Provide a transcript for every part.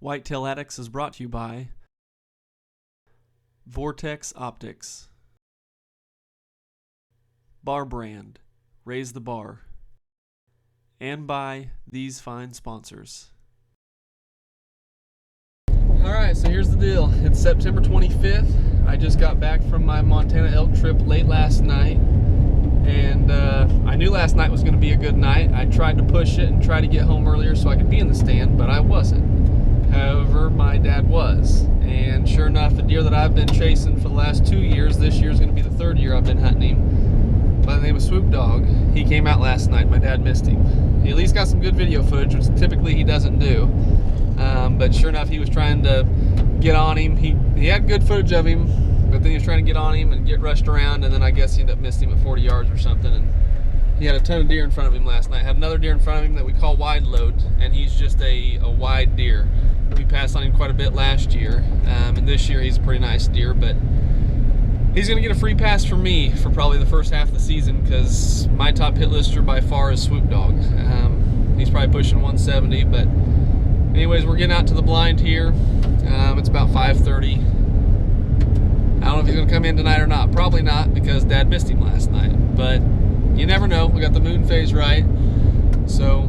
Whitetail Addicts is brought to you by Vortex Optics, Bar Brand, Raise the Bar, and by these fine sponsors. Alright, so here's the deal. It's September 25th. I just got back from my Montana elk trip late last night, and I knew last night was going to be a good night. I tried to push it and try to get home earlier so I could be in the stand, but I wasn't. However, my dad was, and sure enough, the deer that I've been chasing for the last 2 years, this year is going to be the third year I've been hunting him, by the name of Swoop Dog. He came out last night. My dad missed him. He at least got some good video footage, which typically he doesn't do. But sure enough, he was trying to get on him. He had good footage of him, but then he was trying to get on him and get rushed around, and then I guess he ended up missing him at 40 yards or something. And he had a ton of deer in front of him last night. Had another deer in front of him that we call wide load, and he's just a wide deer. We passed on him quite a bit last year, and this year he's a pretty nice deer, but he's going to get a free pass from me for probably the first half of the season because my top hit lister by far is Swoop Dog. He's probably pushing 170, but anyways, we're getting out to the blind here. It's about 5:30. I don't know if he's going to come in tonight or not. Probably not because Dad missed him last night, but you never know. We got the moon phase right, so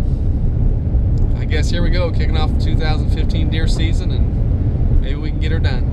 I guess here we go, kicking off the 2015 deer season, and maybe we can get her done.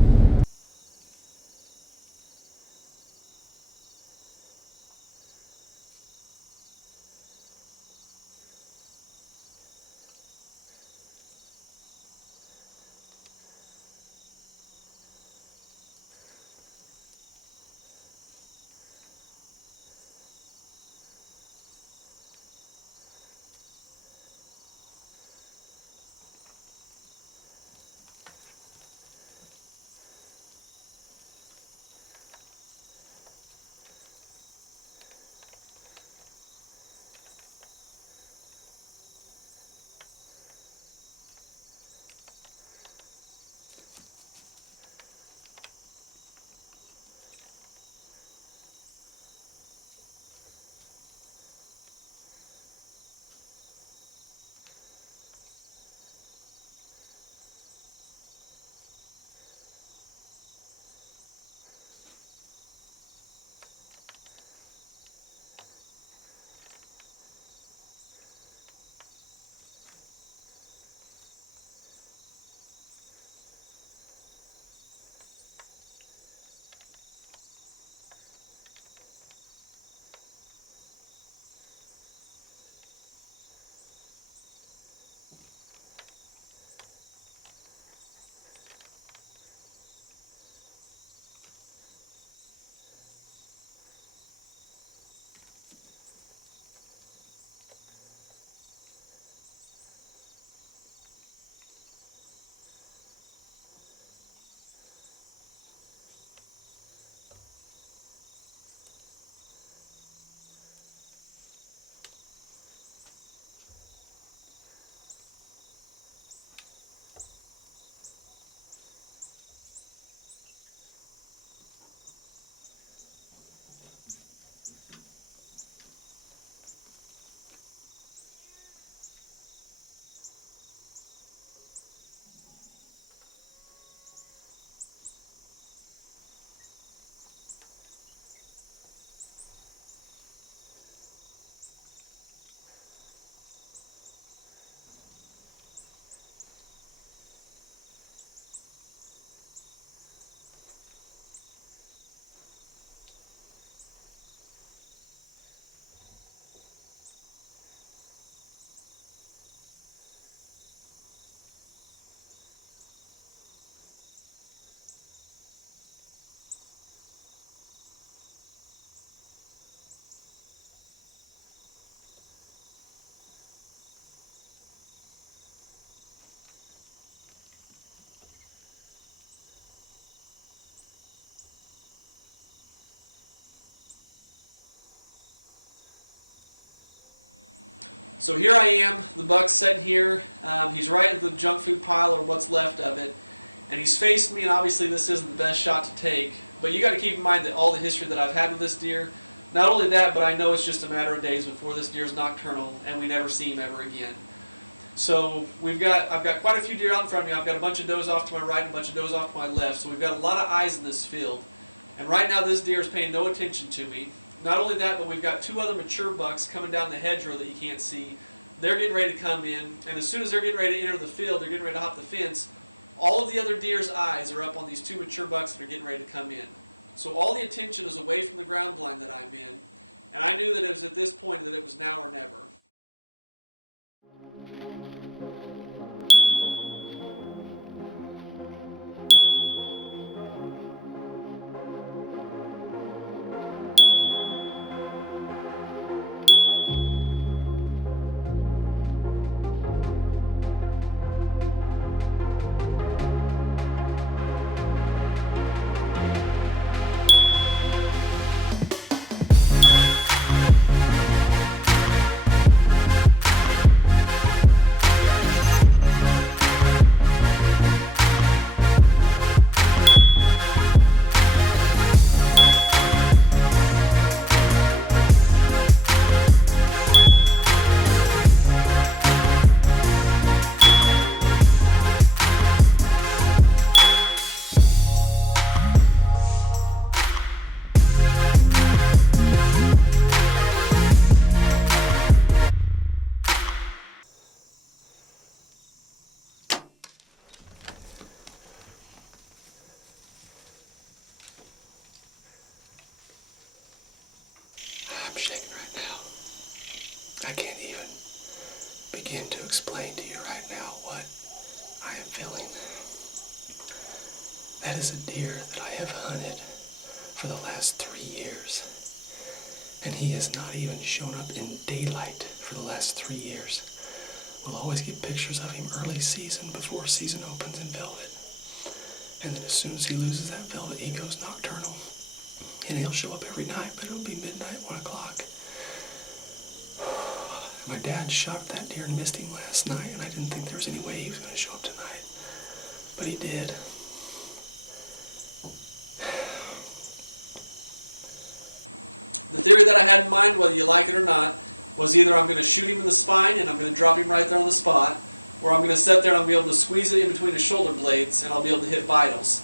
So here I am, the buck's sitting here. He's right at the junk food pile, or what's left of it, and he's faced me, and obviously this isn't the best shot to take, but you got to keep in mind that all the history that I've had with this deer, not only that, but I know it's just a matter of days before this deer is nocturnal and we never see him ever again. So I've got quite a few deer out in front of me. I've got a bunch of does off to my right and a bunch of does off to my left. So we've got a lot of eyes in this field. And right now this deer is paying no attention to me. Not only that, but we've got two other mature bucks coming down the hedgerow that you can't see. They're getting ready to come in, and as soon as they're getting ready to enter the field, they're getting ready to hop the fence. All of the other deer's eyes are up on these two mature bucks that are getting ready to come in. So all the attention is away from the ground blind that I'm in. And I knew that it was at this point that it was now or never. I'm shaking right now. I can't even begin to explain to you right now what I am feeling. That is a deer that I have hunted for the last 3 years. And he has not even shown up in daylight for the last 3 years. We'll always get pictures of him early season before season opens in velvet. And then as soon as he loses that velvet, he goes nocturnal. And he'll show up every night, but it'll be midnight, 1 o'clock. My dad shot that deer and missed him last night, and I didn't think there was any way he was going to show up tonight. But he did. The theory that I had in mind, whether you like it or not, was either I'm going to shoot him in the spine and I'm going to drop him right there on the spot, or I'm going to sit there and I'll be able to squeeze it in between his shoulder blades and I'll be able to hit vitals.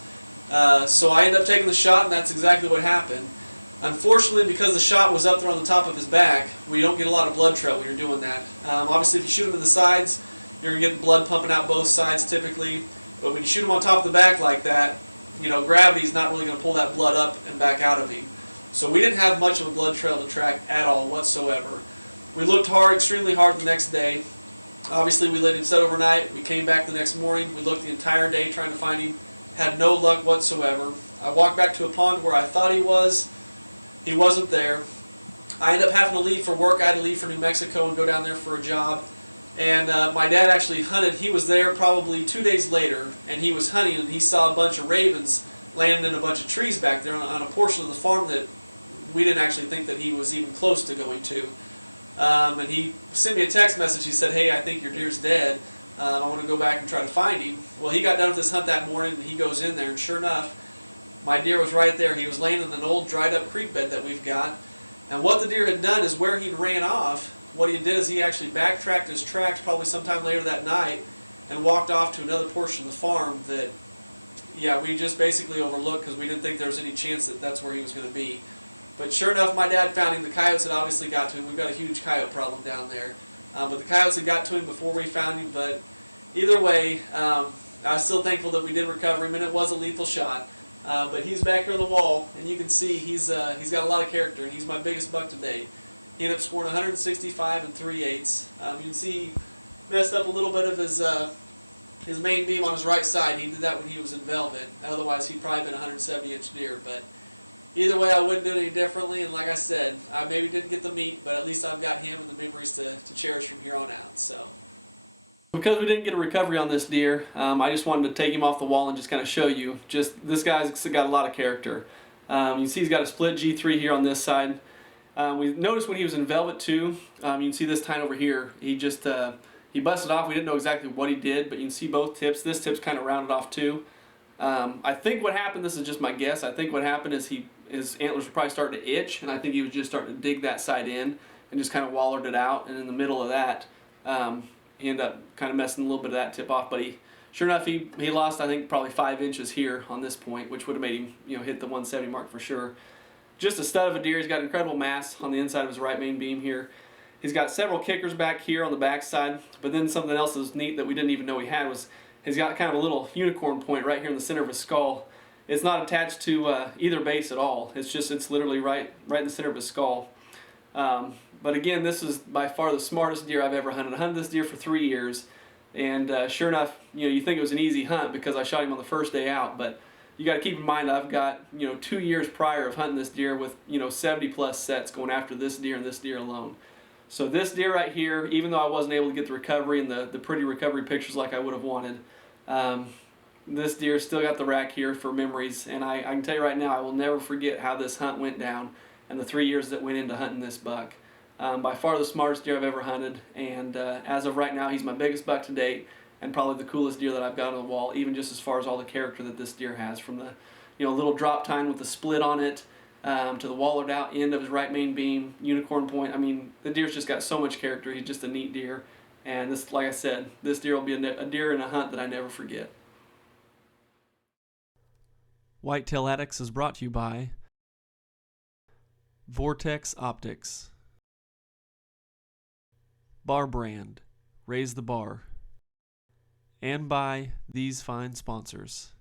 So I ended up taking the shot, and that's exactly what happened. Unfortunately, because the shot was up there on the top of his back, we don't get a lot of blood trail when you're doing that. Obviously, if you shoot him in the sides, you're going to get blood pumping out both sides typically. But when you shoot him on top of the back like that, gravity's not really going to pull that blood up and back out of him. So we didn't have much of a blood trail to track at all whatsoever. We looked hard, extremely hard the next day. Obviously, we let him set overnight. We came back the next morning. We looked the entire day trying to find him. Had no luck whatsoever. I walked back to a pond where I thought he was. He wasn't there. I ended up having to leave for work. I had to leave for New Mexico and go down there for a job. And my dad actually hunted. He was there probably 2 days later, and he was hunting, and he saw a bunch of ravens landing in a bunch of trees back there on a portion of the farm that we didn't actually think that he was even close to going to. And he sent me a text message. He said, "Hey, I think your deer's dead. I want to go back and try to find him." Well, he got done with his hunt that morning, and he goes in there, and sure enough, my deer was right there. He was laying in an old dried up creek bed that we've got. And what the deer had done is where he ran off, what he did is he actually backtracked his tracks probably sometime later that night and walked off to another portion of the farm that, yeah, we just basically overlooked because we didn't think there was any chance that that's where he was going to be. But sure enough, my dad found him. The coyotes had obviously got to him. We've got a huge coyote problem down there. But the coyotes had got to him before we found him. But either way, I was still thankful that we did recover him, and it was a lethal shot. But he's back here on the wall, and you can see he's got a lot of character, and he's my biggest buck to date. He ended up scoring 165 and 3/8. You can see he messed up a little bit of his main beam on his right side. He did that when he was in velvet. Otherwise, he'd probably been a 170-inch deer. But either way, I wouldn't do it any differently. And like I said, I maybe didn't get the meat, but at least I've got him and the memories to cherish from here on out. So, because we didn't get a recovery on this deer, I just wanted to take him off the wall and just kind of show you. Just this guy's got a lot of character. You can see he's got a split G3 here on this side. We noticed when he was in velvet too. You can see this tine over here. He just he busted off. We didn't know exactly what he did, but you can see both tips. This tip's kind of rounded off too. I think what happened, this is just my guess, I think what happened is his antlers were probably starting to itch, and I think he was just starting to dig that side in and just kind of wallered it out. And in the middle of that, he ended up kind of messing a little bit of that tip off, but sure enough, he lost, I think, probably 5 inches here on this point, which would have made him, hit the 170 mark for sure. Just a stud of a deer. He's got incredible mass on the inside of his right main beam here. He's got several kickers back here on the back side, but then something else that was neat that we didn't even know he had was he's got kind of a little unicorn point right here in the center of his skull. It's not attached to either base at all. It's literally right in the center of his skull. But again, this is by far the smartest deer I've ever hunted. I hunted this deer for 3 years, and sure enough, you think it was an easy hunt because I shot him on the first day out, but you got to keep in mind I've got 2 years prior of hunting this deer with 70 plus sets going after this deer and this deer alone. So this deer right here, even though I wasn't able to get the recovery and the pretty recovery pictures like I would have wanted, this deer still got the rack here for memories, and I can tell you right now, I will never forget how this hunt went down and the 3 years that went into hunting this buck. By far the smartest deer I've ever hunted, and as of right now, he's my biggest buck to date and probably the coolest deer that I've got on the wall, even just as far as all the character that this deer has, from the little drop tine with the split on it, to the wallowed out end of his right main beam, unicorn point. I mean, the deer's just got so much character. He's just a neat deer, and this, like I said, this deer will be a deer in a hunt that I never forget. Whitetail Addicts is brought to you by Vortex Optics, Bar Brand, Raise the Bar, and by these fine sponsors.